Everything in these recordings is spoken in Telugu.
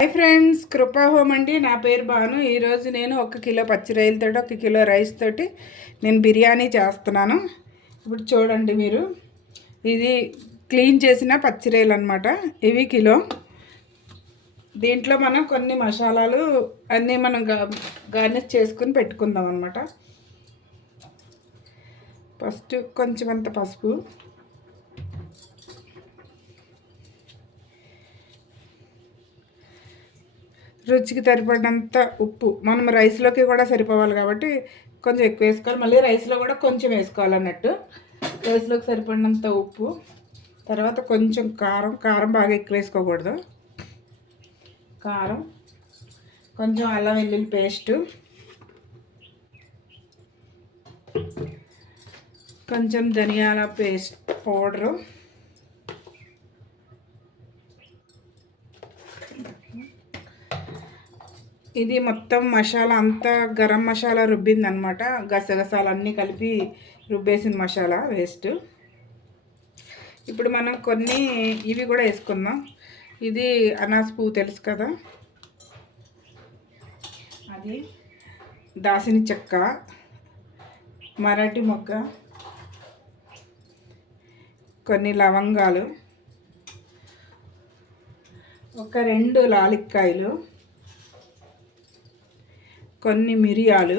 హాయ్ ఫ్రెండ్స్, కృపా హోమ్ అండి. నా పేరు భాను. ఈరోజు నేను 1 కిలో పచ్చిరొయ్యలతో 1 కిలో రైస్ తోటి నేను బిర్యానీ చేస్తున్నాను. ఇప్పుడు చూడండి మీరు, ఇది క్లీన్ చేసిన పచ్చిరొయ్యలు అనమాట. ఇవి కిలో. దీంట్లో మనం కొన్ని మసాలాలు అన్నీ మనం గార్నిష్ చేసుకుని పెట్టుకుందాం అనమాట. ఫస్ట్ కొంచెం అంత పసుపు, రుచికి సరిపడినంత ఉప్పు. మనం రైస్లోకి కూడా సరిపోవాలి కాబట్టి కొంచెం ఎక్కువ వేసుకోవాలి. మళ్ళీ రైస్లో కూడా కొంచెం వేసుకోవాలన్నట్టు. రైస్లోకి సరిపడినంత ఉప్పు, తర్వాత కొంచెం కారం బాగా ఎక్కువ వేసుకోకూడదు. కారం, కొంచెం అల్లం వెల్లుల్లి పేస్టు, కొంచెం ధనియాల పేస్ట్ పౌడరు, ఇది మొత్తం మసాలా అంతా గరం మసాలా రుబ్బిందనమాట. గసగసాలన్నీ కలిపి రుబ్బేసిన మసాలా వేస్ట్. ఇప్పుడు మనం కొన్ని ఇవి కూడా వేసుకుందాం. ఇది అనాస పువ్వు తెలుసు కదా, అది దాల్చిన చెక్క, మరాఠీ మొగ్గ, కొన్ని లవంగాలు, ఒక 2 లాలిక్కాయలు, కొన్ని మిరియాలు.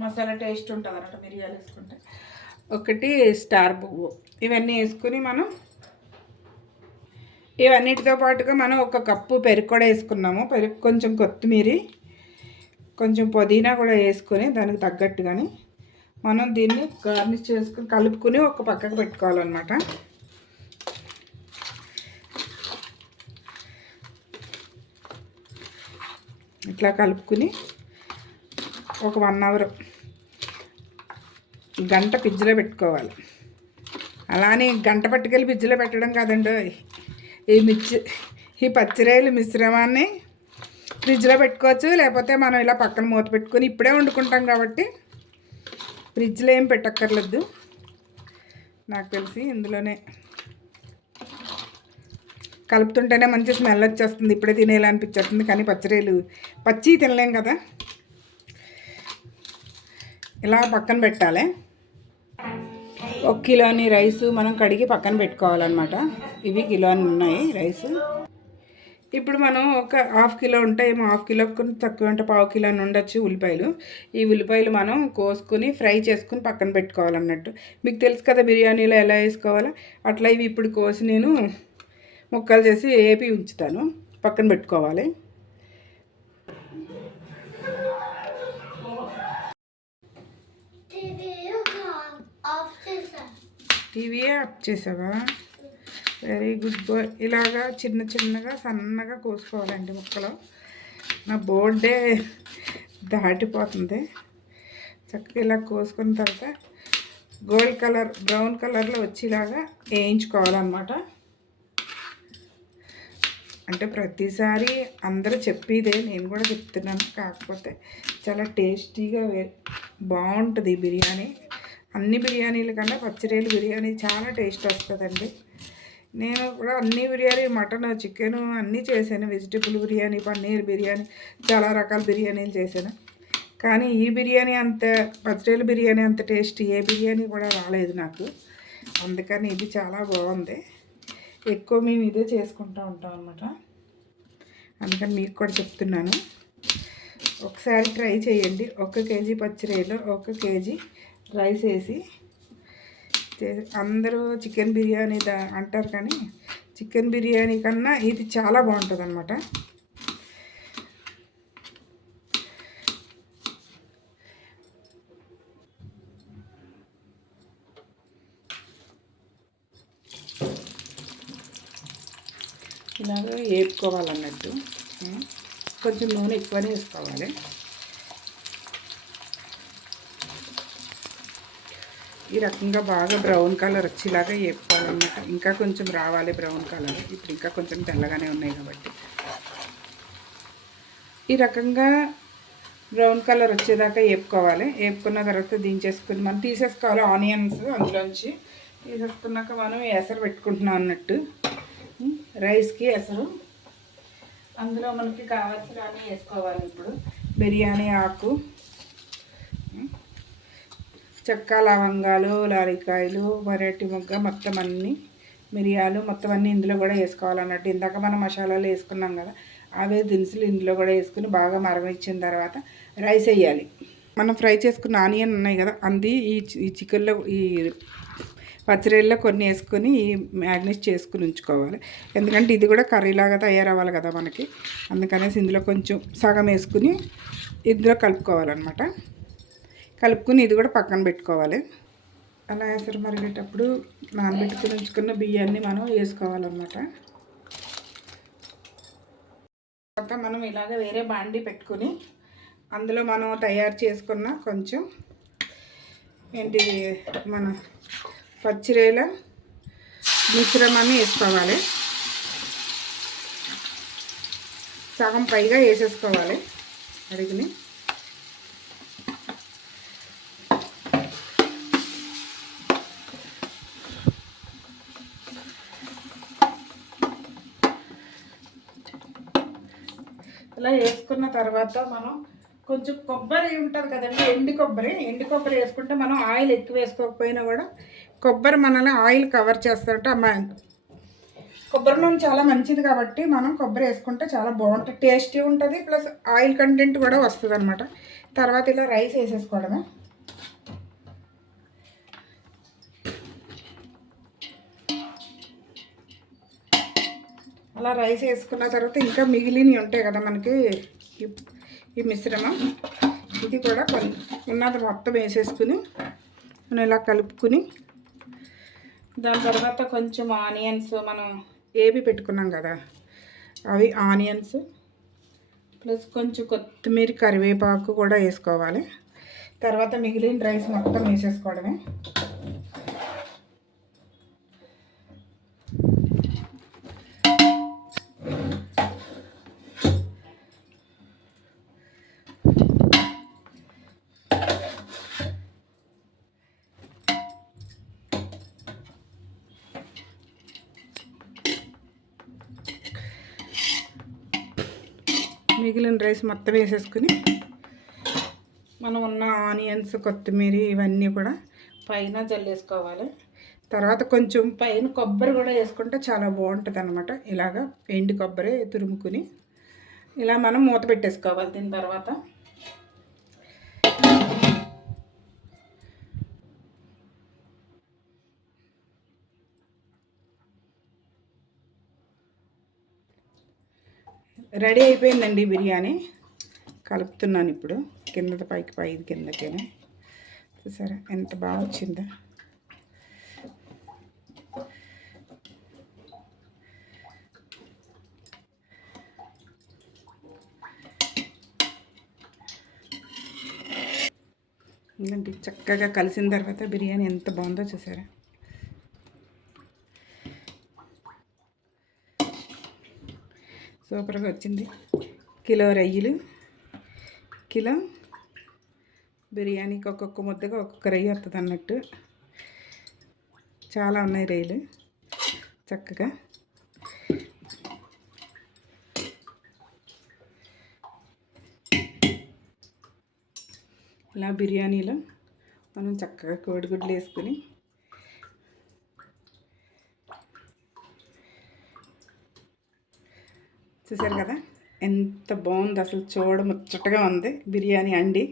మసాలా టేస్ట్ ఉంటుంది అన్నమాట మిరియాలు వేసుకుంటే. 1 స్టార్ పువ్వు. ఇవన్నీ వేసుకుని మనం ఇవన్నిటితో పాటుగా మనం 1 కప్పు పెరుగు కూడా వేసుకున్నాము. పెరుగు, కొంచెం కొత్తిమీర, కొంచెం పుదీనా కూడా వేసుకొని దానికి తగ్గట్టుగాని మనం దీన్ని గార్నిష్ చేసుకుని కలుపుకుని ఒక పక్కకు పెట్టుకోవాలన్నమాట. ఇట్లా కలుపుకుని ఒక 1 అవర్ గంట ఫ్రిడ్జ్లో పెట్టుకోవాలి. అలానే గంట పట్టుకెళ్ళి ఫ్రిడ్జ్లో పెట్టడం కాదండి. ఈ పచ్చిరొయ్యల మిశ్రమాన్ని ఫ్రిడ్జ్లో పెట్టుకోవచ్చు, లేకపోతే మనం ఇలా పక్కన మూత పెట్టుకొని ఇప్పుడే వండుకుంటాం కాబట్టి ఫ్రిడ్జ్లో ఏం పెట్టక్కర్లేదు. నాకు తెలిసి ఇందులోనే కలుపుతుంటేనే మంచి స్మెల్ వచ్చేస్తుంది. ఇప్పుడే తినేయాలనిపించేస్తుంది, కానీ పచ్చిరొయ్యలు పచ్చి తినలేం కదా. ఇలా పక్కన పెట్టాలి. 1 కిలోని రైసు మనం కడిగి పక్కన పెట్టుకోవాలన్నమాట. ఇవి కిలోని ఉన్నాయి రైసు. ఇప్పుడు మనం ఒక 1/2 కిలో ఉంటాయి, 1/2 కిలో తక్కువ ఉంటే 1/4 కిలో ఉండొచ్చు ఉల్లిపాయలు. ఈ ఉల్లిపాయలు మనం కోసుకుని ఫ్రై చేసుకుని పక్కన పెట్టుకోవాలన్నట్టు. మీకు తెలుసు కదా బిర్యానీలో ఎలా వేసుకోవాలో. అట్లా ఇవి ఇప్పుడు కోసి నేను ముక్కలు చేసి వేపి ఉంచుతాను, పక్కన పెట్టుకోవాలి. టీవీ ఆఫ్ చేసావా? Very good boy. ఇలాగా చిన్నగా సన్నగా కోసుకోవాలండి ముక్కలు. నా బోర్డే దాటిపోతుంది. చక్కగా ఇలా కోసుకున్న తర్వాత గోల్డ్ కలర్, బ్రౌన్ కలర్లో వచ్చేలాగా వేయించుకోవాలన్నమాట. అంటే ప్రతిసారి అందరూ చెప్పేదే, నేను కూడా చెప్తున్నాను. కాకపోతే చాలా టేస్టీగా బాగుంటుంది ఈ బిర్యానీ. అన్ని బిర్యానీల కన్నా పచ్చిరొయ్యల బిర్యానీ చాలా టేస్ట్ వస్తుందండి. నేను కూడా అన్ని బిర్యానీ, మటన్, చికెను అన్నీ చేశాను. వెజిటబుల్ బిర్యానీ, పన్నీర్ బిర్యానీ, చాలా రకాల బిర్యానీలు చేశాను. కానీ ఈ బిర్యానీ అంత, పచ్చిరొయ్యల బిర్యానీ అంత టేస్ట్ ఏ బిర్యానీ కూడా రాలేదు నాకు. అందుకని ఇది చాలా బాగుంది. ఎక్కువ మేము ఇదే చేసుకుంటూ ఉంటాం అన్నమాట. అందుకని మీకు కూడా చెప్తున్నాను, ఒకసారి ట్రై చేయండి. 1 కేజీ పచ్చిరొయ్యలు, 1 కేజీ రైస్ వేసి అందరూ చికెన్ బిర్యానీ అంటారు, కానీ చికెన్ బిర్యానీ కన్నా ఇది చాలా బాగుంటుంది అన్నమాట. ఇలాగ వేపుకోవాలన్నట్టు. కొంచెం నూనె ఎక్కువనే వేసుకోవాలి. ఈ రకంగా బాగా బ్రౌన్ కలర్ వచ్చేలాగా వేపుకోవాలన్నమాట. ఇంకా కొంచెం రావాలి బ్రౌన్ కలర్. ఇప్పుడు ఇంకా కొంచెం తెల్లగానే ఉన్నాయి కాబట్టి ఈ రకంగా బ్రౌన్ కలర్ వచ్చేదాకా వేపుకోవాలి. వేపుకున్న తర్వాత దించేసుకుని మనం తీసేసుకోవాలి ఆనియన్స్. అందులోంచి తీసేసుకున్నాక మనం ఎసరు పెట్టుకుంటున్నాం అన్నట్టు. రైస్కి ఎసరు అందులో మనకి కావాల్సినవన్నీ వేసుకోవాలి. ఇప్పుడు బిర్యానీ ఆకు, చెక్క, లవంగాలు, లారికాయలు, మరటి మొగ్గ, మొత్తం అన్నీ మిరియాలు మొత్తం అన్నీ ఇందులో కూడా వేసుకోవాలన్నట్టు. ఇందాక మనం మసాలాలు వేసుకున్నాం కదా, అవే దినుసులు ఇందులో కూడా వేసుకుని బాగా మరగనిచ్చిన తర్వాత రైస్ వేయాలి. మనం ఫ్రై చేసుకున్న ఆనియన్ ఉన్నాయి కదా, అంది ఈ చికెన్లో ఈ పచ్చడిలో కొన్ని వేసుకొని మ్యాగ్నేట్ చేసుకుని ఉంచుకోవాలి. ఎందుకంటే ఇది కూడా కర్రీలాగా తయారవ్వాలి కదా మనకి, అందుకనేసి ఇందులో కొంచెం సగం వేసుకుని ఇందులో కలుపుకోవాలన్నమాట. కలుపుకుని ఇది కూడా పక్కన పెట్టుకోవాలి. అలా ఎసరు మరిగేటప్పుడు నానబెట్టుకుని ఉంచుకున్న బియ్యాన్ని మనం వేసుకోవాలన్నమాట. తర్వాత మనం ఇలాగ వేరే బాండి పెట్టుకుని అందులో మనం తయారు చేసుకున్న కొంచెం ఏంటిది మన పచ్చిరేల మిశ్రమాన్ని వేసుకోవాలి. సగం పైగా వేసేసుకోవాలి అడిగిని. ఇలా వేసుకున్న తర్వాత మనం కొంచెం కొబ్బరి ఉంటుంది కదండి, ఎండు కొబ్బరి వేసుకుంటే మనం ఆయిల్ ఎక్కువ వేసుకోకపోయినా కూడా కొబ్బరి మనల్ని ఆయిల్ కవర్ చేస్తారంటే కొబ్బరి నూనె చాలా మంచిది కాబట్టి మనం కొబ్బరి వేసుకుంటే చాలా బాగుంటుంది, టేస్టీ ఉంటుంది, ప్లస్ ఆయిల్ కంటెంట్ కూడా వస్తుంది అనమాట. తర్వాత ఇలా రైస్ వేసేసుకోవడమే. అలా రైస్ వేసుకున్న తర్వాత ఇంకా మిగిలినవి ఉంటాయి కదా మనకి ఈ మిశ్రమం, ఇది కూడా ఉన్నది మొత్తం వేసేసుకుని మనం ఇలా కలుపుకుని దాని తర్వాత కొంచెం ఆనియన్స్ మనం ఏవి పెట్టుకున్నాం కదా అవి ఆనియన్స్ ప్లస్ కొంచెం కొత్తిమీర, కరివేపాకు కూడా వేసుకోవాలి. తర్వాత మిగిలిన రైస్ మొత్తం వేసేసుకోవడమే. మిగిలిన రైస్ మొత్తం వేసేసుకుని మనం ఉన్న ఆనియన్స్, కొత్తిమీర ఇవన్నీ కూడా పైన చల్లేసుకోవాలి. తర్వాత కొంచెం పైన కొబ్బరి కూడా వేసుకుంటే చాలా బాగుంటుంది అనమాట. ఇలాగా ఎండు కొబ్బరి తురుముకుని ఇలా మనం మూత పెట్టేసుకోవాలి. దీని తర్వాత రెడీ అయిపోయిందండి బిర్యానీ. కలుపుతున్నాను ఇప్పుడు, కింద పైకి పైది కిందకేనే. చూసారా ఎంత బాగా వచ్చిందో. ఎందుకంటే చక్కగా కలిసిన తర్వాత బిర్యానీ ఎంత బాగుందో చూసారా. సూపర్గా వచ్చింది. కిలో రొయ్యలు, కిలో బిర్యానీకి ఒక్కొక్క ముద్దగా ఒక్కొక్క రొయ్య వస్తుంది అన్నట్టు. చాలా ఉన్నాయి రొయ్యలు చక్కగా. ఇలా బిర్యానీలో మనం చక్కగా కోడిగుడ్లు వేసుకుని చూసారు కదా ఎంత బాగుంది, అసలు చూడ ముచ్చటగా ఉంది బిర్యానీ అండి.